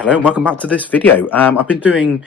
Hello and welcome back to this video. I've been doing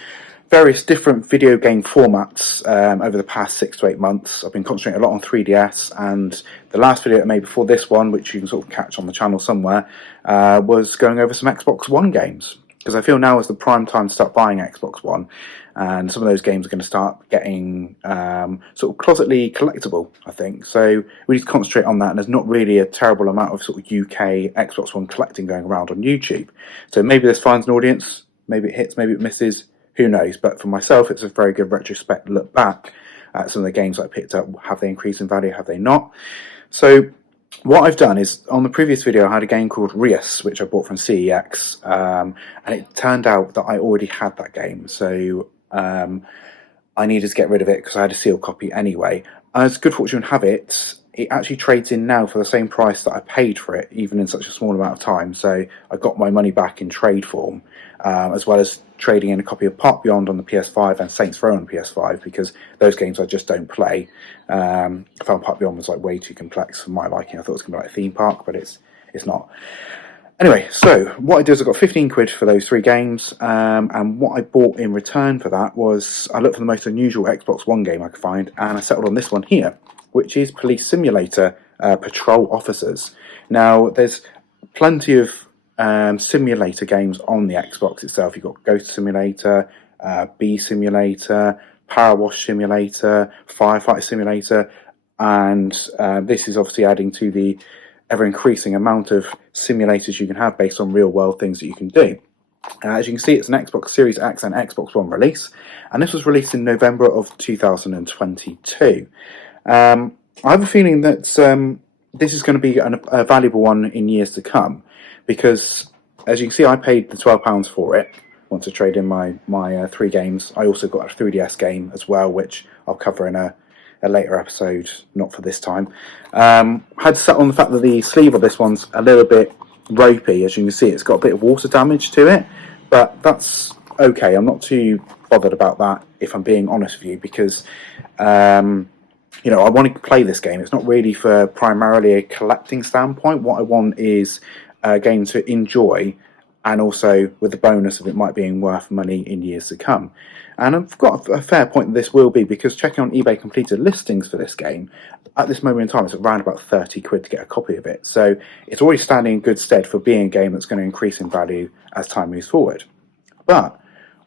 various different video game formats over the past 6 to 8 months. I've been concentrating a lot on 3DS, and the last video I made before this one, which you can sort of catch on the channel somewhere, was going over some Xbox One games. Because I feel now is the prime time to start buying Xbox One, and some of those games are going to start getting sort of closetly collectible, I think. So we need to concentrate on that, and there's not really a terrible amount of sort of UK Xbox One collecting going around on YouTube. So maybe this finds an audience, maybe it hits, maybe it misses, who knows. But for myself, it's a very good retrospect look back at some of the games I picked up. Have they increased in value, have they not? So what I've done is, on the previous video, I had a game called Rius, which I bought from CEX, and it turned out that I already had that game, so I needed to get rid of it because I had a sealed copy anyway. As good fortune would have it, it actually trades in now for the same price that I paid for it, even in such a small amount of time, so I got my money back in trade form, as well as trading in a copy of Park Beyond on the PS5 and Saints Row on the PS5, because those games I just don't play. I found Park Beyond was like way too complex for my liking. I thought it was going to be like a theme park, but it's not. Anyway, so what I did is I got 15 quid for those 3 games, and what I bought in return for that was, I looked for the most unusual Xbox One game I could find, and I settled on this one here, which is Police Simulator Patrol Officers. Now, there's plenty of simulator games on the Xbox itself. You've got Ghost Simulator, Bee Simulator, Power Wash Simulator, Firefighter Simulator, and this is obviously adding to the ever-increasing amount of simulators you can have based on real-world things that you can do. As you can see, it's an Xbox Series X and Xbox One release, and this was released in November of 2022. I have a feeling that this is going to be a valuable one in years to come, because as you can see, I paid the £12 for it. Want to trade in my 3 games. I also got a 3DS game as well, which I'll cover in a later episode, not for this time. Had to settle on the fact that the sleeve of this one's a little bit ropey. As you can see, it's got a bit of water damage to it, but that's okay. I'm not too bothered about that, if I'm being honest with you, because you know, I want to play this game. It's not really for primarily a collecting standpoint. What I want is a game to enjoy, and also with the bonus of it might being worth money in years to come. And I've got a fair point that this will be, because checking on eBay completed listings for this game, at this moment in time, it's around about 30 quid to get a copy of it. So it's already standing in good stead for being a game that's going to increase in value as time moves forward. But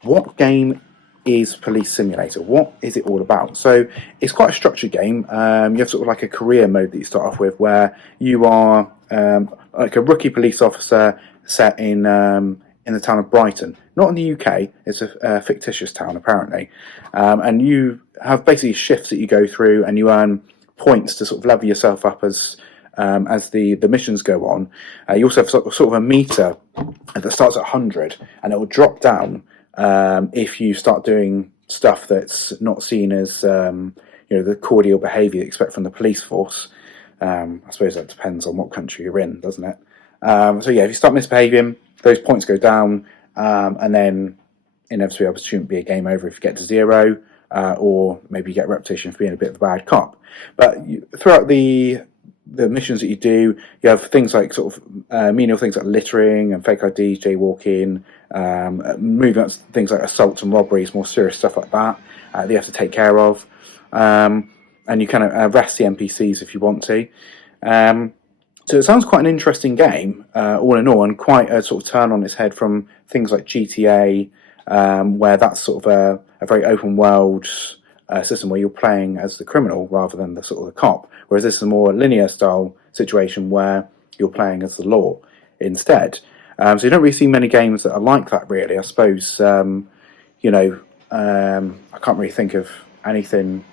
what game is Police Simulator? What is it all about? So it's quite a structured game. You have sort of like a career mode that you start off with, where you are like a rookie police officer set in the town of Brighton, not in the UK. It's a fictitious town apparently, and you have basically shifts that you go through, and you earn points to sort of level yourself up as the missions go on. You also have sort of a meter that starts at 100, and it will drop down if you start doing stuff that's not seen as you know, the cordial behaviour you expect from the police force. I suppose that depends on what country you're in, doesn't it? So yeah, if you start misbehaving, those points go down, and then inevitably, I shouldn't be a game over if you get to 0, or maybe you get a reputation for being a bit of a bad cop. But throughout the missions that you do, you have things like sort of menial things like littering and fake IDs, jaywalking, moving on to things like assaults and robberies, more serious stuff like that that you have to take care of. And you kind of arrest the NPCs if you want to. So it sounds quite an interesting game, all in all, and quite a sort of turn on its head from things like GTA, where that's sort of a very open world system where you're playing as the criminal rather than the sort of the cop. Whereas this is a more linear style situation where you're playing as the law instead. So you don't really see many games that are like that, really. I suppose, you know, I can't really think of anything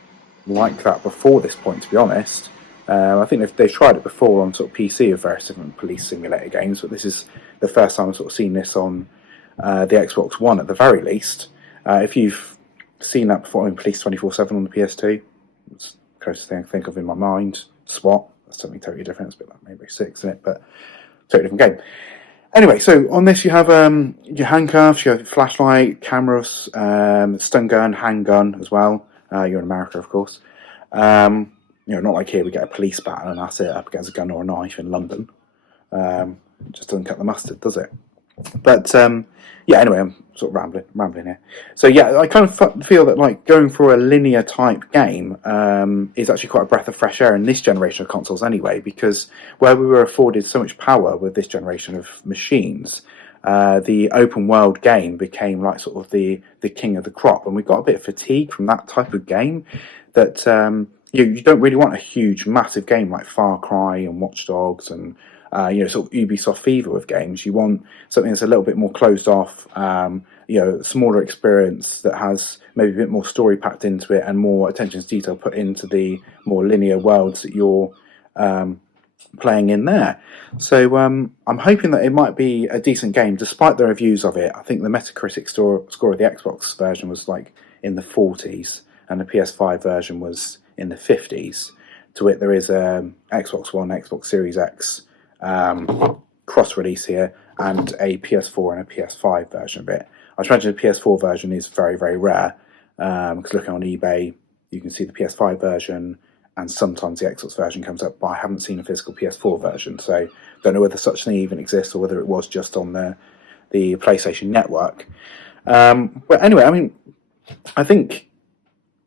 like that before this point, to be honest. I think they've tried it before on sort of PC of various different police simulator games, but this is the first time I've sort of seen this on the Xbox One at the very least. If you've seen that before in Police 24/7 on the PS2, it's the closest thing I can think of in my mind. SWAT, that's something totally different. It's a bit like Rainbow Six in it, but totally different game. Anyway, so on this you have your handcuffs, you have your flashlight, cameras, stun gun, handgun as well. You're in America, of course. You know, not like here we get a police baton and that's it, up against a gun or a knife in London. It just doesn't cut the mustard, does it? But yeah, anyway, I'm sort of rambling here. So yeah, I kind of feel that like going for a linear type game is actually quite a breath of fresh air in this generation of consoles anyway, because where we were afforded so much power with this generation of machines, the open world game became like sort of the king of the crop, and we got a bit of fatigue from that type of game. That you don't really want a huge, massive game like Far Cry and Watch Dogs and sort of Ubisoft fever with games. You want something that's a little bit more closed off, smaller experience that has maybe a bit more story packed into it and more attention to detail put into the more linear worlds that you're playing in there. So I'm hoping that it might be a decent game, despite the reviews of it. I think the Metacritic score of the Xbox version was like in the 40s, and the PS5 version was in the 50s. To it, there is a Xbox One, Xbox Series X cross-release here, and a PS4 and a PS5 version of it. I imagine the PS4 version is very, very rare, because looking on eBay, you can see the PS5 version, and sometimes the Xbox version comes up, but I haven't seen a physical PS4 version, so don't know whether such thing even exists or whether it was just on the PlayStation Network. But anyway, I mean, I think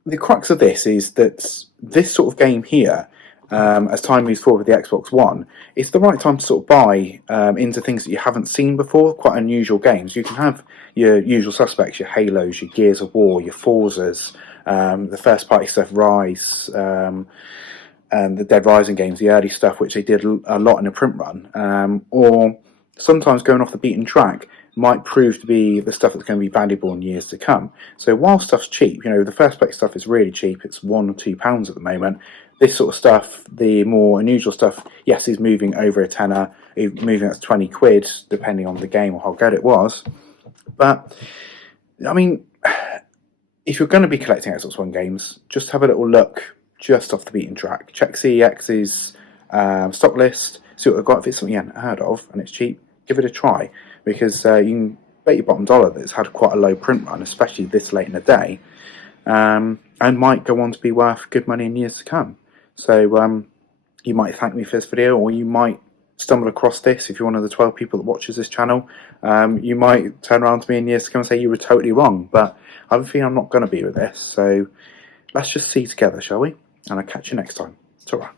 the crux of this is that this sort of game here, as time moves forward with the Xbox One, it's the right time to sort of buy into things that you haven't seen before, quite unusual games. You can have your usual suspects, your Halos, your Gears of War, your Forzas, the first party stuff, Rise, and the Dead Rising games, the early stuff, which they did a lot in a print run, or sometimes going off the beaten track might prove to be the stuff that's going to be valuable in years to come. So while stuff's cheap, the first place stuff is really cheap. It's £1 or £2 at the moment. This sort of stuff, the more unusual stuff, yes, is moving over a tenner, moving at 20 quid, depending on the game or how good it was. But, I mean, if you're going to be collecting Xbox One games, just have a little look just off the beaten track. Check CEX's stock list, see what they've got. If it's something you hadn't heard of and it's cheap, give it a try, because you can bet your bottom dollar that it's had quite a low print run, especially this late in the day, and might go on to be worth good money in years to come. So you might thank me for this video, or you might stumble across this if you're one of the 12 people that watches this channel. You might turn around to me in years to come and say you were totally wrong, but I have a feeling I'm not going to be with this. So let's just see together, shall we? And I'll catch you next time. Ta-ra.